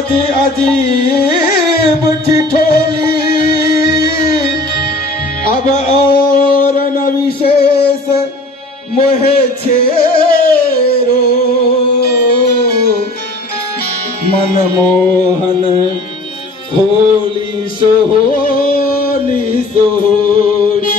आज अजीब ठिठोली अब और न विशेष मोहे छेरो मनमोहन होली सोहोनी सोहोनी।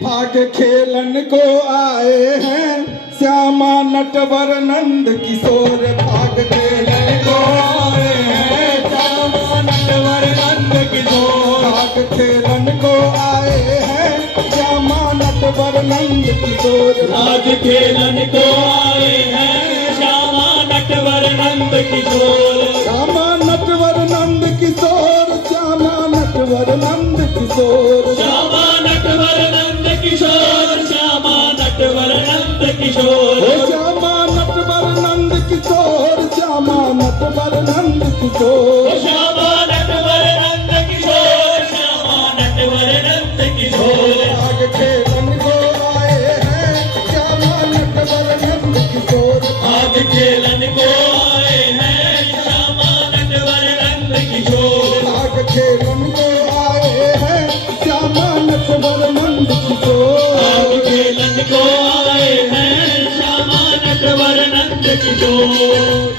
भाग खेलन को आए हैं श्यामा नटवर नंद किशोर। भाग खेलन को आए हैं श्यामा नटवर नंद किशोर। भाग खेलन को आए हैं श्यामा नटवर नंद किशोर। भाग खेलन को आए हैं श्यामा नटवर नंद किशोर। श्यामा नटवर नंद किशोर। श्यामा नटवर नंद किशोर। श्यामा नटवर नंद किशोर। श्यामा नटवर नंद किशोर। श्यामा नटवर नंद किशोर। श्यामा नटवर नंद किशोर। श्यामा नटवर नंद किशोर। श्यामा नटवर नंद किशोर। भाग खेलन को आए हैं श्यामा नटवर नंद किशोर। भाग खेलन को आए हैं श्यामा नटवर नंद किशोर। भाग खेलन को आए हैं श्यामा नटवर नंद किशोर। भाग खेलन को आए हैं श्यामा नटवर नंद किशोर।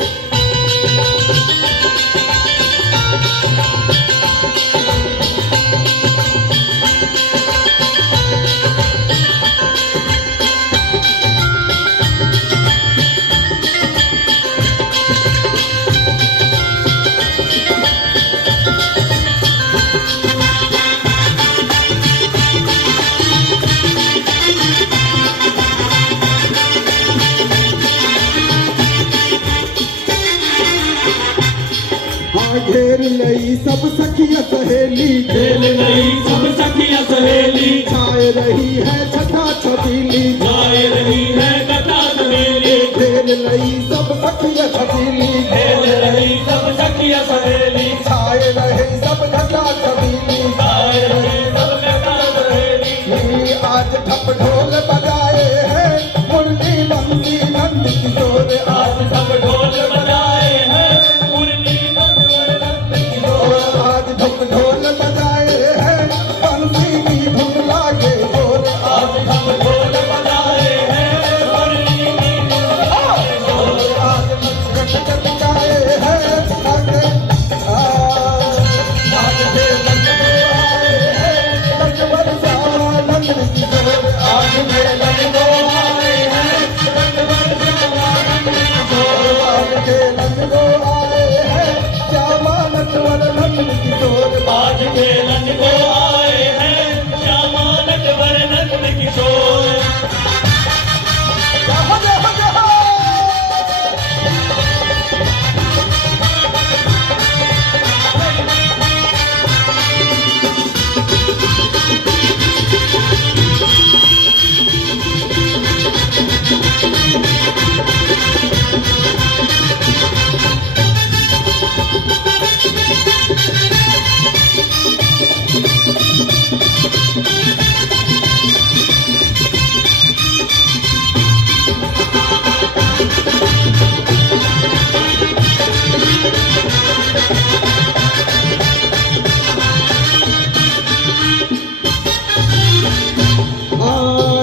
घेर लई सब सखिया सहेली। खेल रही सब सखिया सहेली। छाए रही है छठा छबीली। गाए रही है कथा सहेली। घेर लई सब सखिया छबीली। खेल रही सब सखिया सहेली। छाए रहे सब छठा छबीली। गाए रही सब कथा सहेली। आज ठप ढोल बजाए हैं मुरली बंसी नंद किशोर। आज सब ढोल बजाए हैं मुरली नटवर नंद किशोर। आज ठप ढोल बजाए हैं बंसी की धुन लागे जोर। आज सब ढोल बजाए हैं मुरली नटवर किशोर। आज मस्कट जगाए हैं आगे आज के नंद को आए हैं नटवर श्यामा नंद किशोर। आज खेलन को आए हैं नटवर श्यामा नंद किशोर। आज के नंद को आए हैं श्यामा नटवर नंद किशोर। आज खेलन को आए हैं श्यामा नटवर नंद किशोर।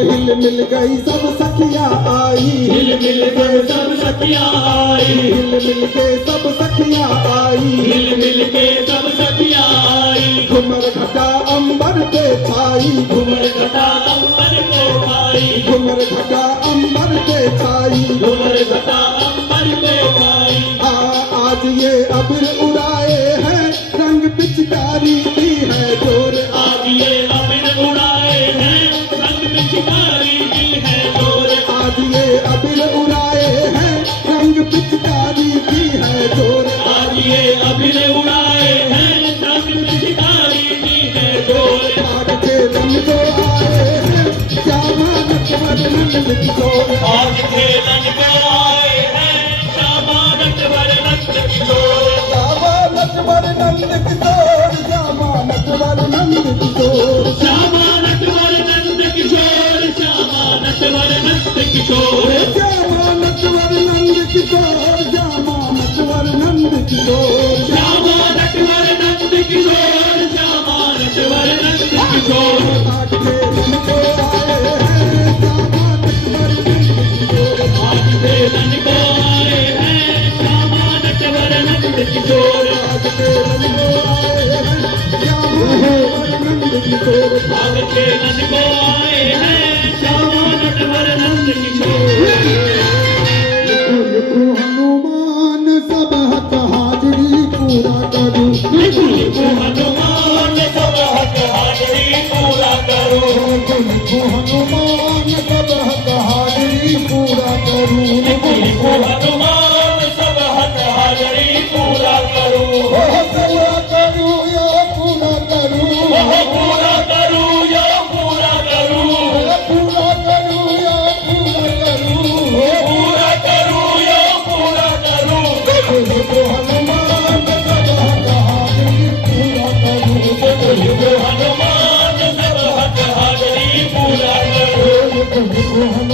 हिल मिल गई सब सखिया आई। हिल मिल के सब सखिया आई। हिल मिल के सब सखिया आई। हिल मिल के सब सखिया आई। घुमर घटा अंबर पे छाई। घुमर घटा अंबर पे आई। घुमर घटा अंबर पे छाई। घुमर घटा अंबर पे आई। आज ये अबीर उड़ाए हैं रंग पिचकारी की है जोर। आज ये अबीर उड़ाए हैं रंग पिचकारी की है जोर। आज ये अबीर उड़ाए हैं रंग पिचकारी की है जोर। आज ये अबीर उड़ाए हैं रंग पिचकारी की है जोर। भाग के रंग को आए हैं श्यामा नटवर नंद किशोर। आज खेलन को आए हैं श्यामा भाग के नंद को आए हैं श्यामा नटवर नंद किशोर भाग के नंद को आए हैं श्यामा नटवर नंद किशोर लिखो हनुमान सब हक हाजरी पूरा करूं लिखो हनुमान सब हक हाजरी पूरा करो लिखो हनुमान सब हक हाजरी पूरा करूं लिखो हनुमान सब हक हाजरी पूरा करो पूरा करूं या पूरा करूं पूरा करूं या पूरा करूं पूरा करूं या पूरा करूं पूरा करूं या पूरा करूं लिखो हनुमान सब हक हाजरी पूरा करूं लिखो हनुमान सब हक हाजरी पूरा करो लिखो